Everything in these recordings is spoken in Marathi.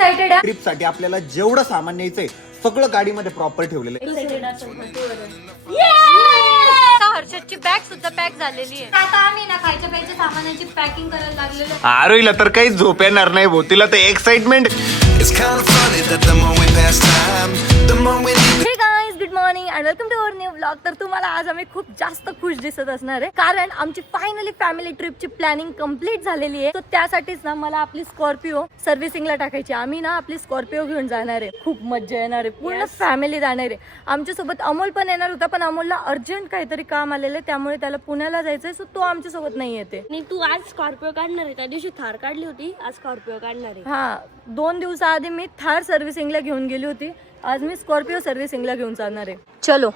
एक्साइटेड आहे. ट्रिप साठी आपल्याला जेवढं सामान न्यायचंय सगळं गाडीमध्ये प्रॉपर ठेवलेलं आहे. हर्षदची बॅग सुद्धा पॅक झालेली आहे. आता आम्ही ना खायच्या प्यायच्या सामानाची पॅकिंग करायला लागलेलो. आरोहीला तर काहीच झोप येणार नाही भाऊ, तिला तर excitement. Hey guys, good morning and welcome to our new vlog. तर तुम्हाला आज आम्ही खूप जास्त खुश दिसत असणार आहे, कारण आमची फायनली फॅमिली ट्रिपची प्लॅनिंग कम्प्लीट झालेली आहे. तर त्यासाठीच ना मला आपली स्कॉर्पिओ सर्व्हिसिंगला टाकायची. आम्ही ना आपली स्कॉर्पिओ घेऊन जाणार आहे. खूप मजा येणार आहे, पूर्ण फॅमिली जाणार आहे. आमच्यासोबत अमोल पण येणार होता, पण अमोलला अर्जंट काहीतरी काम आलेलं आहे, त्यामुळे त्याला पुण्याला जायचंय, सो तो आमच्यासोबत नाही येते. आणि तू आज स्कॉर्पिओ काढणार आहे, त्या दिवशी थार काढली होती, आज स्कॉर्पिओ काढणार आहे. हा, 2 दिवसाआधी मी थार सर्व्हिसिंगला घेऊन गेली होती, आज मी स्कॉर्पिओ सर्व्हिसिंगला घेऊन जाणार आहे. चलो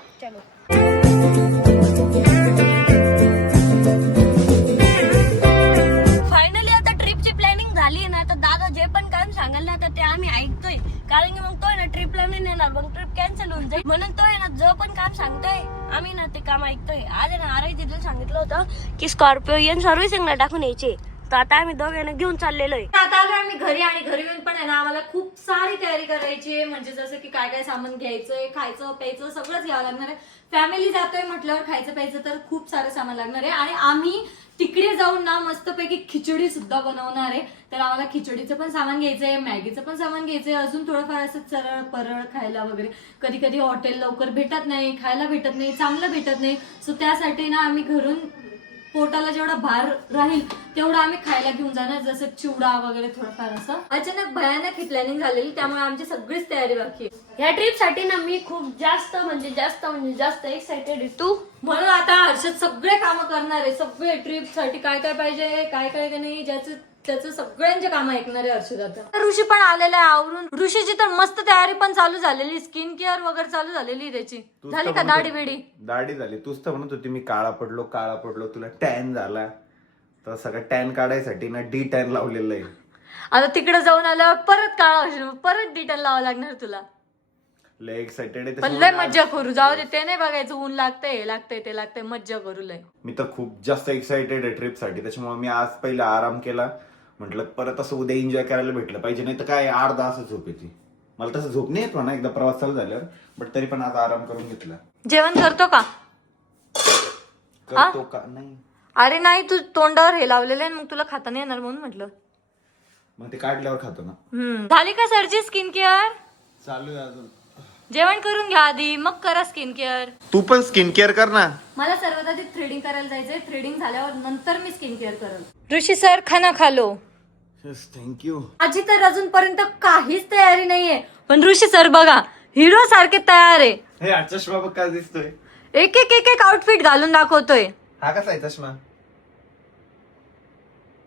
फायनली आता ट्रिपची प्लॅनिंग झाली ना. आता दादा जे पण काम सांगाल ना ते आम्ही ऐकतोय, कारण की मग तो आहे ना ट्रिपला नाही नेणार, मग ट्रिप कॅन्सल होऊन जाईल. म्हणून तो आहे ना जो पण काम सांगतोय आम्ही ना ते काम ऐकतोय. आज आहे ना आरोही तिथे सांगितलं होतं की स्कॉर्पिओ येऊन सर्व्हिसिंगला टाकून यायचे, तर आता आम्ही दोघांना घेऊन चाललेलो आहे. आता आलो आम्ही घरी, आणि घरी येऊन पण आहे ना आम्हाला खूप सारी तयारी करायची आहे. म्हणजे जसं की काय काय सामान घ्यायचंय, खायचं प्यायचं सगळंच घ्यावं लागणार आहे. फॅमिली जातोय म्हटल्यावर खायचं प्यायचं तर खूप सारं सामान लागणार आहे. आणि आम्ही तिकडे जाऊन ना मस्तपैकी खिचडी सुद्धा बनवणार आहे. तर आम्हाला खिचडीचं पण सामान घ्यायचंय, मॅगीचं पण सामान घ्यायचंय, अजून थोडंफार असं सरळ परळ खायला वगैरे. कधी कधी हॉटेल लवकर भेटत नाही, खायला भेटत नाही, चांगलं भेटत नाही, सो त्यासाठी ना आम्ही घरून पोटाला जेवढा भार राहील तेवढं आम्ही खायला घेऊन जाणार, जसं चिवडा वगैरे थोडंफार असं. अचानक भयानक ही प्लॅनिंग झालेली, त्यामुळे आमची सगळीच तयारी बाकी आहे. ह्या ट्रिप साठी ना मी खूप जास्त जास्त एक्साइटेड आहे. तू? म्हणून आता हर्षद सगळे कामं करणार आहे. सगळे ट्रिप साठी काय काय पाहिजे, काय काय नाही, ज्याचं त्याचं सगळ्यांचे काम ऐकणार आहे हर्षद. आता ऋषी पण आलेला आहे आवरून. ऋषीची तर मस्त तयारी पण चालू झालेली, स्किन केअर वगैरे चालू झालेली त्याची. झाली का दाढी बिडी? दाढी झाली. तूच तर म्हणत होती मी काळा पडलो, तुला टॅन झाला. तर सगळं टॅन काढायसाठी ना डी टॅन लावलेलं आहे. आता तिकडे जाऊन आल्यावर परत काळा होशील, परत डिटेल लावावं लागणार तुला. लय एक्साइटेड आहे. पण लय मज्जा करू, जाऊ दे, ते नाही बघायचं ऊन लागतंय हे लागतंय ते लागतंय, मज्जा करू लय. मी तर खूप जास्त एक्साइटेड आहे ट्रिप साठी, त्याच्यामुळे मी आज पहिला आराम केला. म्हटलं परत असं उद्या एन्जॉय करायला भेटलं पाहिजे, नाही तर काय अर्धा असं झोप येते. मला तसं झोप नाही येत म्हणा एकदा प्रवास चालू झाल्यावर, बट तरी पण आज आराम करून घेतला. जेवण करतो का? करतो का? नाही. अरे नाही, तू तोंडावर हे लावलेलं आहे, मग तुला खाता नाही येणार म्हणून म्हटलं. मग ते काढल्यावर खातो ना. झाली का सरची स्किन केअर? चालू आहे अजून. जेवण करून घ्या आधी, मग करा स्किन केअर. तू पण स्किन केअर कर ना. मला सर्वात आधी थ्रेडिंग करायला जायचंय. थ्रेडिंग झाल्यावर नंतर मी स्किन केअर करेल. ऋषी सर, खाना खा लो. थँक्यू. माझी तर अजूनपर्यंत काहीच तयारी नाहीये, पण ऋषी सर बघा हिरो सारखे तयार आहे. हे हा चष्मा बघ का दिसतोय. एक एक आउटफिट घालून दाखवतोय. हा कसा आहे चष्मा?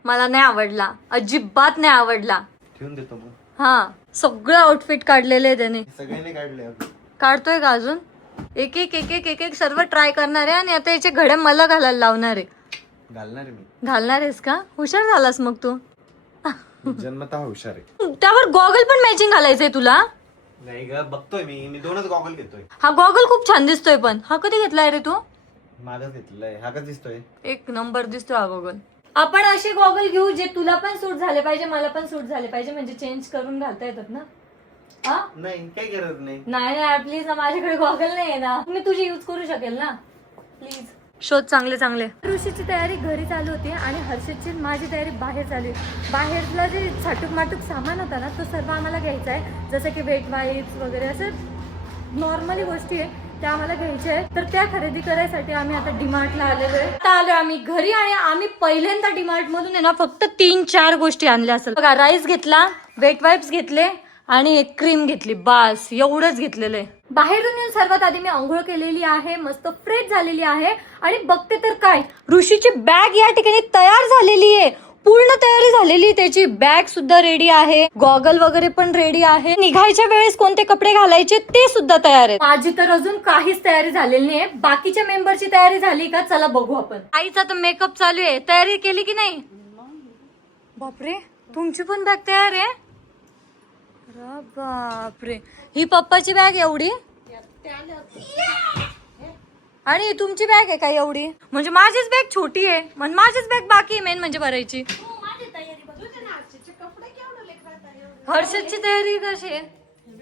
मला नाही आवडला, अजिबात नाही आवडला. ठेवून देतो मग. हा, सगळं आउटफिट काढलेले आहे त्याने. सगळ्यांनी काढले. काढतोय का अजून? एक एक सर्व ट्राय करणार आहे, आणि आता याचे घड्या मला घालायला लावणार आहे. घालणार आहे मी. घालणार आहेस का? हुशार झालास मग तू. जन्मतः हुशार आहे. त्यावर गॉगल पण मॅचिंग घालायचंय तुला? नाही ग, बघतोय मी 2च गॉगल घेतोय. हा गॉगल खूप छान दिसतोय, पण हा कधी घेतलाय रे तू? माझाच घेतलाय. हा कसा दिसतोय? एक नंबर दिसतोय हा गॉगल. आपण असे गॉगल घेऊ जे तुला पण सूट झाले पाहिजे, मला पण सूट झाले पाहिजे, म्हणजे चेंज करून घालता येतात ना. हा नाही, काही गरज नाही. नाही प्लीज ना, माझ्याकडे गॉगल नाही आहे ना, मी तुझी यूज करू शकेल ना, प्लीज. शोध चांगले चांगले. ऋषीची तयारी घरी चालू होती, आणि हर्षदची माझी तयारी बाहेर चालू आहे. बाहेरला जे छाटूक माटूक सामान होता ना, तो सर्व आम्हाला घ्यायचा आहे, जसं की वेट वाईप्स वगैरे असं नॉर्मली गोष्टी आहे त्या आम्हाला घ्यायच्या आहेत. तर त्या खरेदी करायसाठी आम्ही आता डीमार्टला आलेलो आहे. आता आलोय आम्ही घरी, आणि आम्ही पहिल्यांदा डीमार्ट मधून आहे ना फक्त 3-4 गोष्टी आणल्या असेल बघा. राईस घेतला, वेट वाईप्स घेतले, आणि एक क्रीम घेतली, बास एवढंच घेतलेलं आहे. बाहेरून येऊन सर्वात आधी मी आंघोळ केलेली आहे, मस्त फ्रेश झालेली आहे, आणि बघते तर काय, ऋषीची बॅग या ठिकाणी तयार झालेली आहे. पूर्ण तयारी झालेली, त्याची बॅग सुद्धा रेडी आहे, गॉगल वगैरे पण रेडी आहे. निघायच्या वेळेस कोणते कपडे घालायचे ते सुद्धा तयार आहे. माझी तर अजून काहीच तयारी झालेली नाही. बाकीच्या मेंबरची तयारी झाली का? चला बघू आपण. आईचा तर मेकअप चालू आहे. तयारी केली की नाही? बापरे, तुमची पण बॅग तयार आहे? बापरे, ही पप्पाची बॅग एवढी, आणि तुमची बॅग आहे का एवढी? म्हणजे माझीच बॅग छोटी आहे, म्हणजे माझीच बॅग बाकी मेन म्हणजे भरायची. हर्षदची तयारी कशी आहे?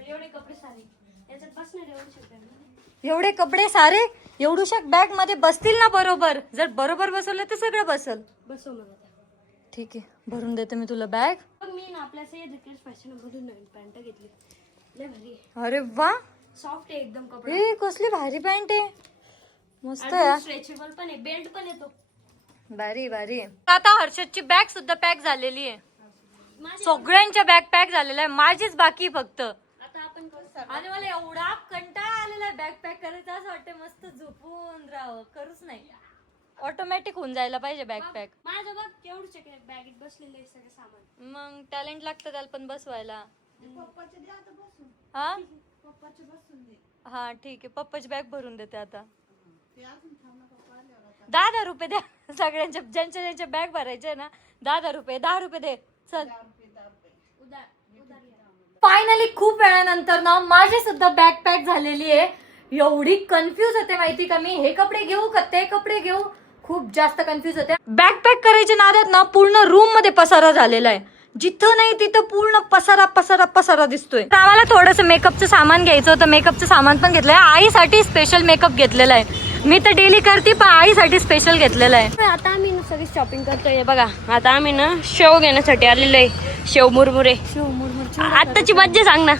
एवढे कपडे सारे याच्यात बसणार एवढे शकते. एवढे कपडे सारे एवढूशा बॅग मध्ये बसतील ना बरोबर? जर बरोबर बसवलं तर सगळं बसल. बसव मला आता. ठीक आहे, भरून देते मी तुला बॅग. बघ मी ना आपल्या रिक्वेस्ट फॅशन मधून नवीन पॅन्ट घेतली. लय भारी आहे. अरे वा, सॉफ्ट आहे एकदम कपडा. ए कसली भारी पॅन्ट आहे, मस्त आहे. स्ट्रेचेबल पण आहे, बेल्ट पण येतो. भारी भारी. आता हर्षदची बॅग सुद्धा पॅक झालेली आहे. सगळ्यांच्या बॅग पॅक झालेल्या आहे, माझीच बाकी फक्त. आता आपण आणि मला एवढा कंटाळा आलेला आहे बॅग पॅक करायचा, असं वाटतं मस्त झोपून राहावं, करूच नाही. ऑटोमॅटिक होऊन जायला पाहिजे बॅग पॅक. माझं बघ केवढं बॅगेत बसलेलं आहे सगळं सामान. मग टॅलेंट लागतं त्याला पण बसवायला. हा हा ठीक आहे, पप्पाची बॅग भरून देते आता. 10 रुपये द्या सगळ्यांच्या, ज्यांच्या बॅग भरायचे ना. 10 रुपये दे. चल फायनली खूप वेळानंतर ना माझी सुद्धा बॅग पॅक झालेली आहे. एवढी कन्फ्यूज होते माहिती का मी, हे कपडे घेऊ का ते कपडे घेऊ, खूप जास्त कन्फ्यूज होते. बॅग पॅक करायच्या नादात ना पूर्ण रूम मध्ये पसारा झालेला आहे. जिथं नाही तिथं पूर्ण पसारा पसारा पसारा दिसतोय. आम्हाला थोडंसं मेकअपचं सामान घ्यायचं होतं, मेकअपचं सामान पण घेतलंय. आईसाठी स्पेशल मेकअप घेतलेला आहे. मी तर डेली करते पण आईसाठी स्पेशल घेतलेला आहे. आता आम्ही ना सगळी शॉपिंग करतोय. बघा आता आम्ही ना शेव घेण्यासाठी आलेलो आहे. शेव मुरमुरे. आत्ताची मज्जा सांग ना.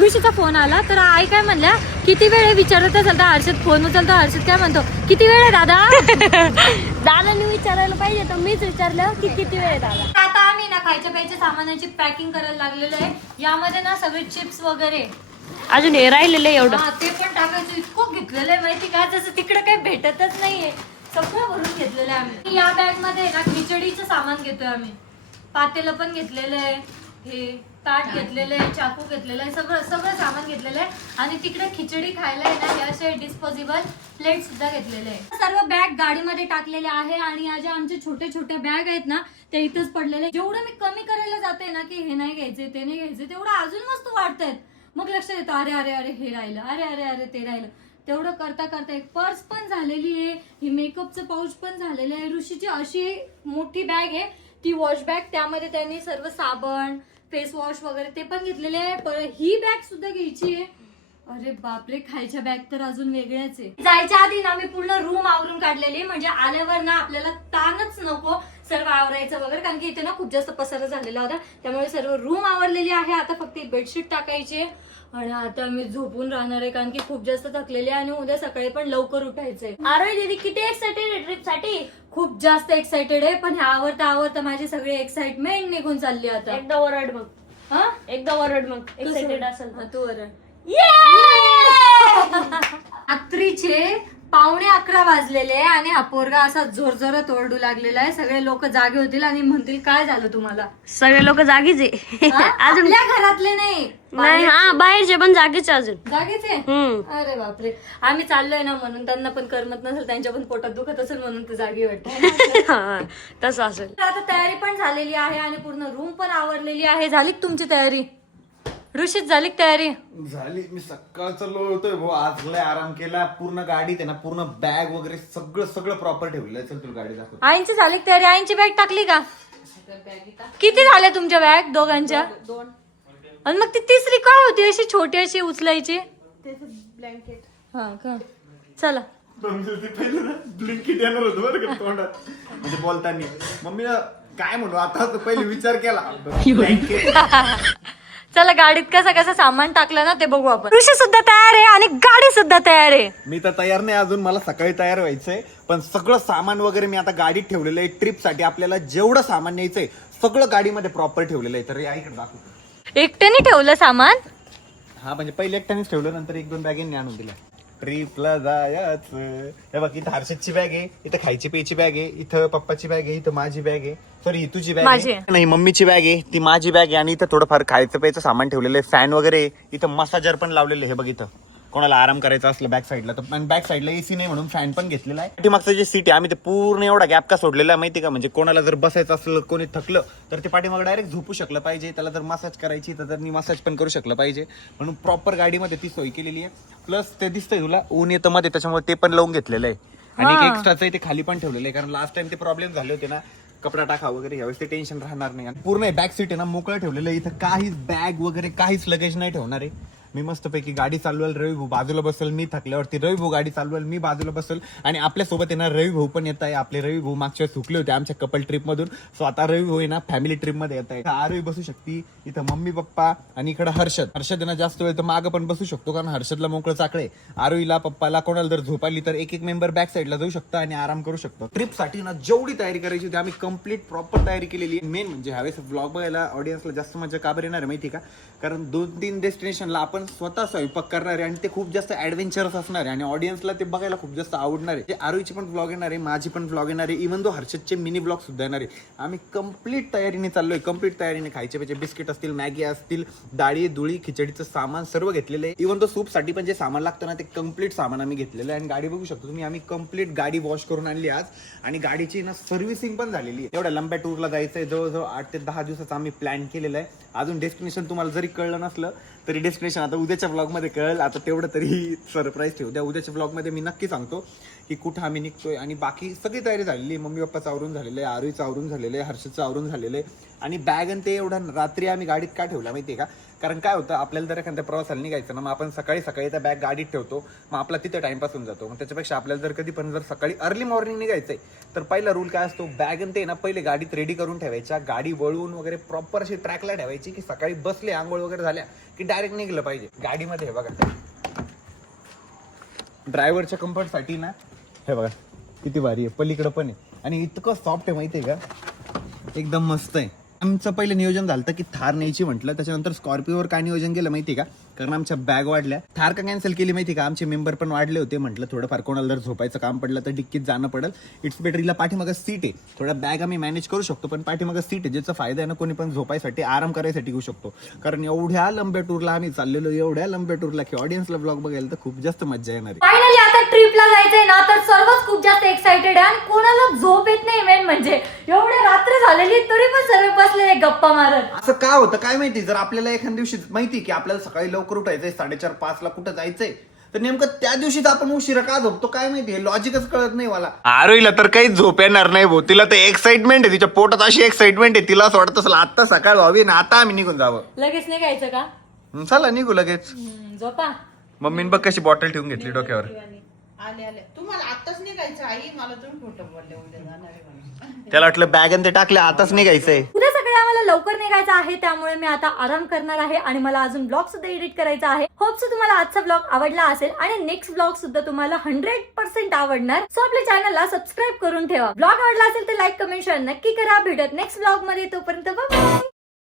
ऋषीचा फोन आला तर आई काय म्हणल्या, किती वेळ विचारत असेल तर हर्षद फोन उचलतो. हर्षद काय म्हणतो, किती वेळ आहे दादा? दादाने विचारायला पाहिजे तर मीच विचारलं की किती वेळ आहे दादा. आता आम्ही ना खायच्या प्यायच्या सामानाची पॅकिंग करायला लागलेलो आहे. यामध्ये ना सगळे चिप्स वगैरे अजून हे राहिलेलं आहे एवढं. हा, ते पण टाकायचं. इतकं घेतलेलं आहे माहिती का, जसं तिकडे काही भेटतच नाहीये. सगळं भरून घेतलेलं आहे आम्ही. या बॅग मध्ये ना खिचडीचं सामान घेतोय आम्ही. पातेलं पण घेतलेलं आहे, हे ताट घेतलेलं आहे, चाकू घेतलेलं आहे, सगळं सामान घेतलेलं आहे. आणि तिकडे खिचडी खायला आहे ना, हे असे डिस्पोजेबल प्लेट सुद्धा घेतलेले आहे. सर्व बॅग गाडीमध्ये टाकलेले आहे. आणि या ज्या आमचे छोटे छोटे बॅग आहेत ना ते इथंच पडलेले. जेवढं मी कमी करायला जाते ना की हे नाही घ्यायचे ते नाही घ्यायचे, तेवढं अजून वस्तू वाढतायत. मग लक्षात येतं, अरे अरे अरे हे राहिलं, अरे अरे अरे ते राहिलं. तेवढं करता करता एक पर्स पण झालेली आहे, ही मेकअपचं पाऊच पण झालेलं आहे. ऋषीची अशी मोठी बॅग आहे ती वॉश बॅग, त्यामध्ये त्यांनी सर्व साबण फेस वॉश वगैरे ते पण घेतलेले आहे. ही बॅग सुद्धा घ्यायची आहे. अरे बापरे, खायच्या बॅग तर अजून वेगळ्याच आहे. जायच्या आधी ना मी पूर्ण रूम आवरून काढलेली, म्हणजे आल्यावर ना आपल्याला ताणच नको सर्व आवरायचं वगैरे, कारण की इथे ना खूप जास्त पसारा झालेला होता. त्यामुळे सर्व रूम आवरलेली आहे. आता फक्त बेडशीट टाकायची आहे आणि आता मी झोपून राहणार आहे, कारण की खूप जास्त थकलेली आहे आणि उद्या सकाळी पण लवकर उठायचंय. अरे दीदी किती एक्साइटेड आहे ट्रिप साठी. खूप जास्त एक्साइटेड आहे, पण हे आवरता माझी सगळी एक्साइटमेंट निघून चालली आता. एकदा वरड मग. हा, एकदा वरड मग एक्साइटेड असेल तर. तू वरड. रात्रीचे 11:15 वाजलेले आणि हा पोरगा असा जोरजोरात ओरडू लागलेला आहे. सगळे लोक जागे होतील आणि म्हणतील काय झालं तुम्हाला. सगळे लोक जागीच आहे. आपल्या घरातले नाही. हा बाहेरचे पण जागीच अजून. जागेच आहे. अरे बापरे, आम्ही चाललोय ना म्हणून त्यांना पण करमत नसेल, त्यांच्या पण पोटात दुखत असेल म्हणून ते जागी वाटत. तसं असेल. आता तयारी पण झालेली आहे आणि पूर्ण रूम पण आवरलेली आहे. झाली का तुमची तयारी? ऋषीत झाली का तयारी? झाली. मी सकाळचा लोळतोय भाऊ, आज लय आराम केला. पूर्ण गाडीत आहे ना, पूर्ण बॅग वगैरे सगळं प्रॉपर ठेवलेलं. चल तुला गाडी दाखव. आईंची झाली का तयारी? आईंची बॅग टाकली का? किती झाल्या तुमच्या बॅग दोघांच्या? 2. आणि मग ती तिसरी काय होती अशी छोटी अशी उचलायची? ब्लँकेट. हा का, चला. ब्लिंकिट येणार होतं बरं का तोंडात, म्हणजे बोलताना. मम्मी काय म्हणू आता, पहिले विचार केला. चला, गाडीत कसं सामान टाकलं ना ते बघू आपण. ऋषी सुद्धा तयार आहे आणि गाडी सुद्धा तयार आहे. मी तर तयार नाही अजून, मला सकाळी तयार व्हायचंय. पण सगळं सामान वगैरे मी आता गाडीत ठेवलेलं आहे. ट्रिपसाठी आपल्याला जेवढं सामान न्यायचंय सगळं गाडीमध्ये प्रॉपर ठेवलेलं आहे. तर या इकडे दाखव. एकट्याने ठेवलं सामान? हा, म्हणजे पहिले एकट्यानेच ठेवलं, नंतर 1-2 बॅगेंनी आणून दिल्या. ट्रिपला जायचं. हे बघ, इथं हर्षदची बॅग आहे, इथं खायची प्यायची बॅग आहे, इथं पप्पाची बॅग आहे, इथं माझी बॅग आहे, सॉरी ही तुझी बॅग आहे, नाही मम्मीची बॅग आहे, ती माझी बॅग आहे. आणि इथं थोडंफार खायचं प्यायचं सामान ठेवलेलं आहे. फॅन वगैरे, इथं मसाजर पण लावलेलं आहे. हे बघ, इथं कोणाला आराम करायचा असलं बॅक साईडला तर. बॅक साईडला एसी नाही म्हणून फॅन पण घेतलेला आहे. पाठीमागचं जे सीट आहे आम्ही ते पूर्ण एवढा गॅप का सोडलेला आहे माहिती का, म्हणजे कोणाला जर बसायचं असलं, कोणी थकलं तर ते पाठीमाग डायरेक्ट झोपू शकलं पाहिजे. त्याला जर मसाज करायची तर मी मसाज पण करू शकलं पाहिजे, म्हणून प्रॉपर गाडीमध्ये ती सोय केलेली आहे. प्लस ते दिसतंय तुला ऊन येतं मध्ये, त्याच्यामुळे ते पण लावून घेतलेलं आहे. आणि एक एक्स्ट्राचं ते खाली पण ठेवलेलं आहे, कारण लास्ट टाइम ते प्रॉब्लेम झाले होते ना, कपडा टाका वगैरे यावेळेस ते टेन्शन राहणार नाही. आणि पूर्ण बॅक सीट आहे ना मोकळं ठेवलेलं आहे. इथं काहीच बॅग वगैरे काहीच लगेज नाही ठेवणार आहे. मी मस्तपैकी गाडी चालवेल, रवी भाऊ बाजूला बसेल, मी थकल्यावरती रवी भाऊ गाडी चालवेल, मी बाजूला बसेल. आणि आपल्यासोबत येणार रवी भाऊ पण येत आहे. आपले रवी भाऊ मागच्या सुकले होते आमच्या कपल ट्रिप मधून, सो आता रवी भाऊ आहे ना फॅमिली ट्रिप मध्ये येत आहे. आरोही बसू शकते इथं, मम्मी पप्पा, आणि इकडे हर्षद ना जास्त वेळ तर मागं पण बसू शकतो कारण हर्षदला मोकळं चाकळे. आरोहीला पप्पाला कोणाला जर झोपाली तर एक मेंबर बॅक साईडला जाऊ शकतो आणि आराम करू शकतो. ट्रिप साठी ना जेवढी तयारी करायची होती आम्ही कम्प्लीट प्रॉपर तयारी केलेली आहे. मेन म्हणजे ह्यावेळेस ब्लॉग बघायला ऑडियन्सला जास्त मजा का बरं येणार आहे माहिती का, कारण 2-3 डेस्टिनेशनला आपण स्वतः स्वयंपाक करणार आहे आणि ते खूप जास्त ऍडव्हेंचरस असणार आहे आणि ऑडियन्सला ते बघायला खूप जास्त आवडणार आहे. आरोहीची पण ब्लॉग येणार आहे, माझी पण ब्लॉग येणार आहे, इव्हन दो हर्षदचे मिनी ब्लॉग सुद्धा येणार आहे. आम्ही कम्प्लीट तयारीने चाललोय, कम्प्लीट तयारीने. खायचे पाहिजे बिस्किट असतील, मॅगी असतील, डाळी दुळी खिचडीचं सामान सर्व घेतलेलं आहे. इव्हन दो सूपसाठी पण जे सामान लागतं ना ते कम्प्लीट सामान आम्ही घेतलेलं आहे. आणि गाडी बघू शकतो तुम्ही, आम्ही कम्प्लीट गाडी वॉश करून आणली आज आणि गाडीची ना सर्व्हिसिंग पण झालेली आहे. एवढ्या लंब्या टूरला जायचंय, जवळजवळ 8 ते 10 दिवसाचा आम्ही प्लॅन केलेला आहे. अजून डेस्टिनेशन तुम्हाला जरी कळलं नसलं तरी डेस्टिनेशन आता उद्याच्या ब्लॉगमध्ये कळेल. आता तेवढं तरी सरप्राईज ठेवू द्या. उद्याच्या ब्लॉगमध्ये मी नक्की सांगतो की कुठं आम्ही निघतोय. आणि बाकी सगळी तयारी झालेली आहे. मम्मी पप्पाचं आवरून झालेलं आहे, आरोहीचं आवरून झालेलं आहे, हर्षदचं आवरून झालेलं आहे. आणि बॅग आणि ते एवढा रात्री आम्ही गाडीत का ठेवला माहिती आहे का, कारण काय होतं आपल्याला जर एखाद्या प्रवासाला निघायचं ना, मग आपण सकाळी त्या बॅग गाडीत ठेवतो, मग आपला तिथं टाइमपास होऊन जातो. मग त्याच्यापेक्षा आपल्याला जर कधी पण जर सकाळी अर्ली मॉर्निंग निघायचंय तर पहिला रूल काय असतो, बॅग आणि ते ना पहिले गाडीत रेडी करून ठेवायच्या, गाडी वळवून वगैरे प्रॉपर अशी ट्रॅकला ठेवायची की सकाळी बसले आंघोळ वगैरे झाल्या की डायरेक्ट निघलं पाहिजे. गाडीमध्ये हे बघा ड्रायव्हरच्या कम्फर्टसाठी ना हे बघा किती भारी आहे, पलीकडं पण आहे आणि इतकं सॉफ्ट आहे माहिती आहे का, एकदम मस्त आहे. आमचं पहिलं नियोजन झालं की थार न्यायची म्हटलं, त्याच्यानंतर स्कॉर्पिओवर काय नियोजन केलं माहिती का, कारण आमच्या बॅग वाढल्या. थार का कॅन्सल केली माहिती का, आमचे मेंबर पण वाढले होते. म्हटलं थोडंफार कोणाला जर झोपायचं काम पडलं तर डिक्कीत जाणं पडेल. इट्स बेटरीला पाठीमागं सीट आहे, थोडा बॅग आम्ही मॅनेज करू शकतो, पण पाठीमागं सीट आहे ज्याचा फायदा आहे ना कोणी पण झोपायसाठी आराम करायसाठी घेऊ शकतो. कारण एवढ्या लंब्या टूरला आम्ही चाललेलो, एवढ्या लंब्या टूरला की ऑडियन्सला ब्लॉग बघायला तर खूप जास्त मजा येणार आहे. फायनली आता ट्रिपला जायचंय ना, तर सर्वच खूप जास्त एक्साइटेड आहे आणि कोणाला झोप येत नाही. मेन म्हणजे एवढे रात्र झालेली तरी पण सर्व बसलेले गप्पा मारत. असं का होतं काय माहिती, जर आपल्याला एखाद्या दिवशी माहिती की आपल्याला सकाळी लवकर उठायचंय 4:30-5 ला कुठं जायचंय, तर नेमकं त्या दिवशीच आपण उशिरा का झोपतो काय माहिती, हे लॉजिकच कळत नाही मला. आरोहीला तर काही झोप येणार नाही भाऊ, तिला तर एक्साइटमेंट आहे, तिच्या पोटात अशी एक्साइटमेंट आहे, तिला असं वाटत असेल आता सकाळ व्हावी ना आता आम्ही निघून जावं. लगेच नाही घ्यायचं का, चला निघू लगेच. झोपा. मम्मीने बघ कशी बॉटल ठेवून घेतली डोक्यावर. आले तुम्हाला आताच निघायचं आई, मला तुम्ही खोटं बोलले उद्या जाणार आहे म्हणून. त्याला वाटलं बॅग आणि ते टाकले आताच निघायचंय. उद्या सकाळी आम्हाला लवकर निघायचं आहे, त्यामुळे मी आता आराम करणार आहे आणि मला अजून ब्लॉग सुद्धा एडिट करायचा आहे. होप सो तुम्हाला आजचा ब्लॉग आवडला असेल आणि नेक्स्ट ब्लॉग सुद्धा तुम्हाला 100% आवडणार. सो आपल्या चॅनलला सबस्क्राईब करून ठेवा. ब्लॉग आवडला असेल तर लाईक कमेंट शेअर नक्की करा. भेटत नेक्स्ट ब्लॉग मध्ये, तोपर्यंत बाय.